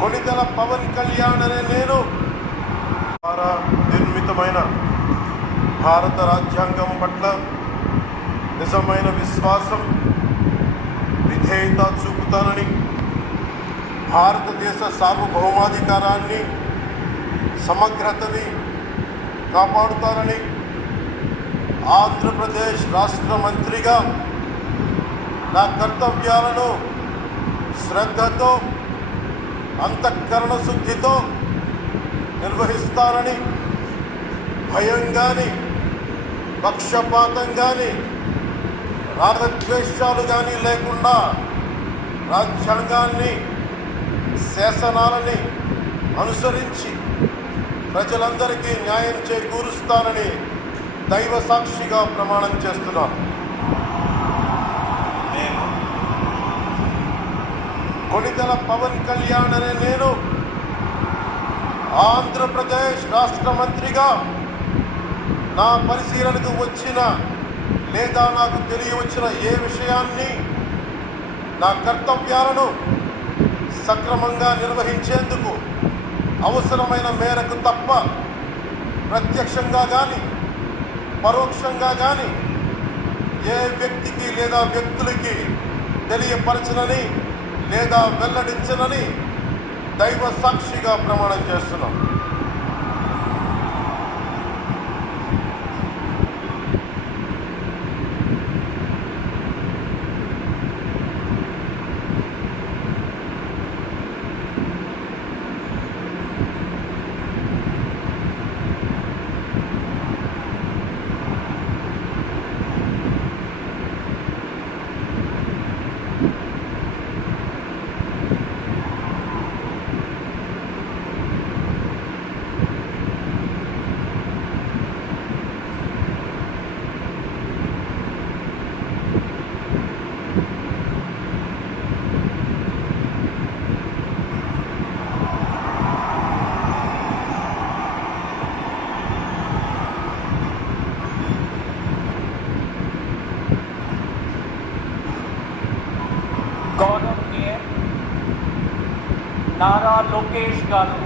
కొణిదెల పవన్ కళ్యాణ్ అనే నేను ద్వారా నిర్మితమైన భారత రాజ్యాంగం పట్ల నిజమైన విశ్వాసం, విధేయత చూపుతానని, భారతదేశ సార్వభౌమాధికారాన్ని, సమగ్రతని కాపాడుతానని, ఆంధ్రప్రదేశ్ రాష్ట్ర మంత్రిగా నా కర్తవ్యాలను శ్రద్ధతో, అంతఃకరణ శుద్ధితో నిర్వహిస్తానని, భయం కానీ, పక్షపాతం కానీ, రాగద్వేషాలు కానీ లేకుండా రాజ్యాంగాన్ని, శాసనాలని అనుసరించి ప్రజలందరికీ న్యాయం చేకూరుస్తానని దైవ సాక్షిగా ప్రమాణం చేస్తున్నాను. కొణిదెల పవన్ కళ్యాణ్ అనే నేను ఆంధ్రప్రదేశ్ రాష్ట్ర మంత్రిగా నా పరిశీలనకు వచ్చిన లేదా నాకు తెలియవచ్చిన ఏ విషయాన్ని, నా కర్తవ్యాలను సక్రమంగా నిర్వహించేందుకు అవసరమైన మేరకు తప్ప ప్రత్యక్షంగా కానీ పరోక్షంగా కానీ ఏ వ్యక్తికి లేదా వ్యక్తులకి తెలియపరచనని లేదా వెల్లడించనని దైవ సాక్షిగా ప్రమాణం చేస్తున్నాం. గౌరవనీయ నారా లోకేష్ గారు